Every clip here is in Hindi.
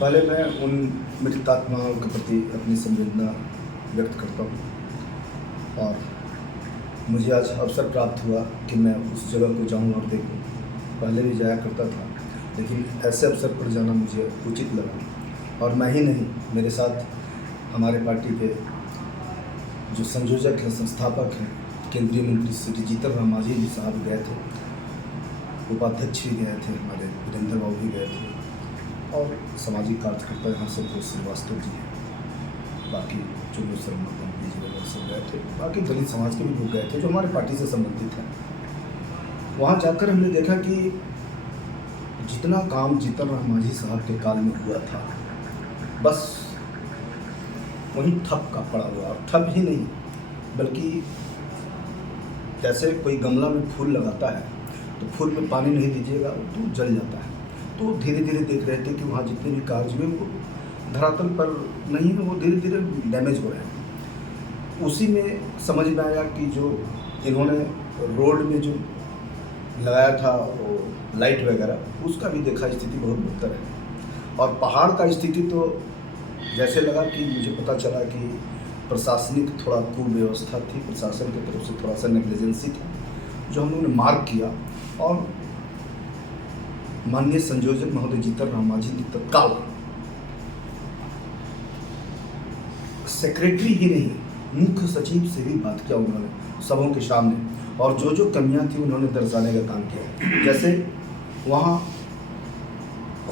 पहले मैं उन मृतात्माओं के प्रति अपनी संवेदना व्यक्त करता हूँ और मुझे आज अवसर प्राप्त हुआ कि मैं उस जगह को जाऊँ और देखूँ। पहले भी जाया करता था, लेकिन ऐसे अवसर पर जाना मुझे उचित लगा। और मैं ही नहीं, मेरे साथ हमारे पार्टी के जो संयोजक हैं, संस्थापक हैं, केंद्रीय मंत्री श्री जीतन राम मांझी जी साहब गए थे, उपाध्यक्ष भी गए थे, हमारे वीरेंद्र बाबू भी गए थे और सामाजिक कार्यकर्ता यहाँ से तो श्रीवास्तव जी हैं, बाकी चुन्नू शर्मा जी वगैरह सब गए थे, बाकी दलित समाज के भी लोग गए थे जो हमारे पार्टी से संबंधित हैं। वहाँ जाकर हमने देखा कि जितना काम जीतन राम मांझी साहब के काल में हुआ था, बस वहीं ठप का पड़ा हुआ। और ठप ही नहीं, बल्कि जैसे कोई गमला में फूल लगाता है तो फूल में पानी नहीं दीजिएगा तो जल जाता है। तो धीरे धीरे देख रहे थे कि वहाँ जितने भी कार्य हुए वो धरातल पर नहीं है, वो धीरे धीरे डैमेज हो रहे हैं। उसी में समझ में आया कि जो इन्होंने रोड में जो लगाया था वो लाइट वगैरह, उसका भी देखा स्थिति बहुत बेहतर है। और पहाड़ का स्थिति तो जैसे लगा कि मुझे पता चला कि प्रशासनिक थोड़ा कुव्यवस्था थी, प्रशासन की तरफ से थोड़ा सा नेग्लिजेंसी था, जो हम लोगों ने मार्क किया। और माननीय संयोजक महोदय जीतन राम मांझी ने तत्काल सेक्रेटरी ही नहीं, मुख्य सचिव से भी बात किया उन्होंने सबों के सामने, और जो जो कमियां थी उन्होंने दर्शाने का काम किया। जैसे वहाँ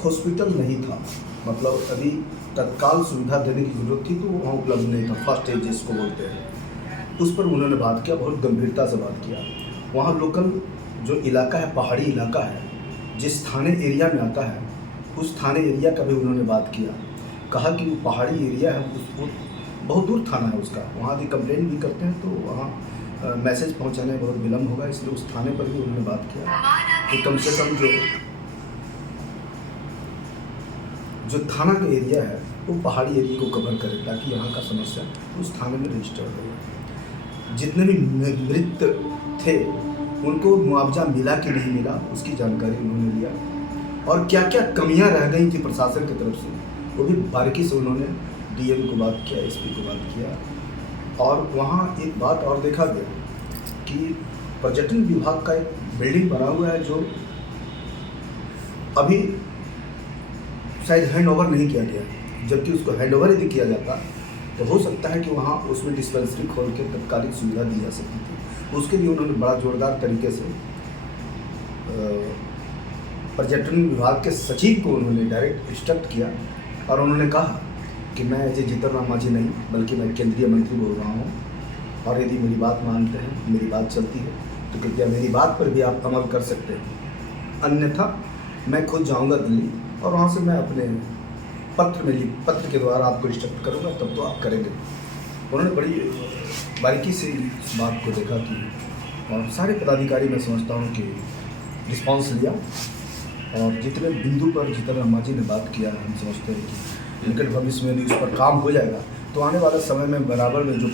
हॉस्पिटल नहीं था, मतलब अभी तत्काल सुविधा देने की ज़रूरत थी तो वहाँ उपलब्ध नहीं था, फर्स्ट एड जिसको बोलते हैं, उस पर उन्होंने बात किया, बहुत गंभीरता से बात किया। वहाँ लोकल जो इलाका है, पहाड़ी इलाका है, जिस थाने एरिया में आता है, उस थाने एरिया का भी उन्होंने बात किया। कहा कि वो पहाड़ी एरिया है, उसको बहुत दूर थाना है उसका, वहाँ भी कंप्लेंट भी करते हैं तो वहाँ मैसेज पहुँचाने में बहुत विलम्ब होगा, इसलिए उस थाने पर भी उन्होंने बात किया कि कम से कम जो थाना का एरिया है वो पहाड़ी एरिया को कवर करे, ताकि यहाँ का समस्या उस थाने में रजिस्टर हो। जितने भी मृत थे उनको मुआवजा मिला कि नहीं मिला, उसकी जानकारी उन्होंने लिया, और क्या क्या कमियां रह गई थी प्रशासन की तरफ से वो भी बारीकी से उन्होंने डीएम को बात किया, एसपी को बात किया। और वहाँ एक बात और देखा गया कि पर्यटन विभाग का एक बिल्डिंग बना हुआ है जो अभी शायद हैंड ओवर नहीं किया गया, जबकि उसको हैंड ओवर यदि किया जाता तो हो सकता है कि वहाँ उसमें डिस्पेंसरी खोल के तत्कालिक सुविधा दी जा सकती थी। उसके लिए उन्होंने बड़ा जोरदार तरीके से पर्यटन विभाग के सचिव को उन्होंने डायरेक्ट इंस्ट्रक्ट किया, और उन्होंने कहा कि मैं एज ए जीतन राम मांझी नहीं, बल्कि मैं केंद्रीय मंत्री बोल रहा हूँ, और यदि मेरी बात मानते हैं, मेरी बात चलती है, तो कृपया मेरी बात पर भी आप अमल कर सकते हैं, अन्यथा मैं खुद जाऊँगा दिल्ली और वहाँ से मैं अपने पत्र के द्वारा आपको इंस्ट्रक्ट करूँगा, तब तो आप करेंगे। उन्होंने बड़ी बारीकी से इस बात को देखा कि, और सारे पदाधिकारी मैं समझता हूँ कि रिस्पांस लिया, और जितने बिंदु पर जीतन राम मांझी ने बात किया, हम समझते हैं कि निकट भविष्य में भी उस पर काम हो जाएगा, तो आने वाले समय में बराबर में जो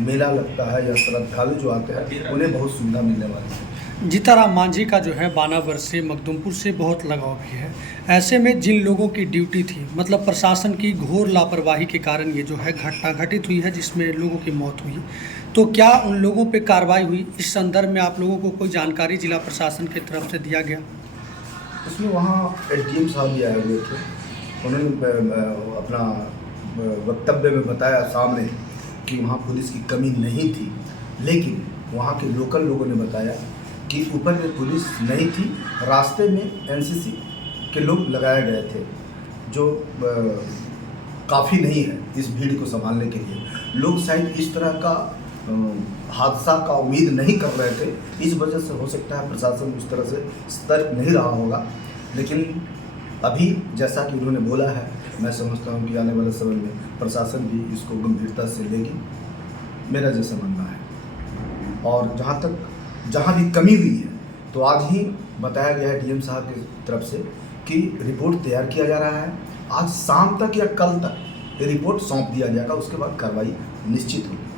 मेला लगता है या श्रद्धालु जो आते हैं उन्हें बहुत सुविधा मिलने वाली है। जीतन राम मांझी का जो है बानावर से, मखदुमपुर से बहुत लगाव भी है। ऐसे में जिन लोगों की ड्यूटी थी, मतलब प्रशासन की घोर लापरवाही के कारण ये जो है घटना घटित हुई है जिसमें लोगों की मौत हुई, तो क्या उन लोगों पे कार्रवाई हुई? इस संदर्भ में आप लोगों को कोई जानकारी जिला प्रशासन की तरफ से दिया गया? उसमें वहाँ एसडीएम साहब भी आए हुए थे, उन्होंने अपना वक्तव्य में बताया सामने कि वहाँ पुलिस की कमी नहीं थी, लेकिन वहाँ के लोकल लोगों ने बताया कि ऊपर में पुलिस नहीं थी, रास्ते में एनसीसी के लोग लगाए गए थे, जो काफ़ी नहीं है इस भीड़ को संभालने के लिए। लोग शायद इस तरह का हादसा का उम्मीद नहीं कर रहे थे, इस वजह से हो सकता है प्रशासन उस तरह से सतर्क नहीं रहा होगा। लेकिन अभी जैसा कि उन्होंने बोला है, मैं समझता हूँ कि आने वाले समय में प्रशासन भी इसको गंभीरता से लेगी, मेरा जैसा मानना है। और जहाँ भी कमी हुई है तो आज ही बताया गया है डीएम साहब की तरफ से कि रिपोर्ट तैयार किया जा रहा है, आज शाम तक या कल तक ये रिपोर्ट सौंप दिया जाएगा, उसके बाद कार्रवाई निश्चित होगी।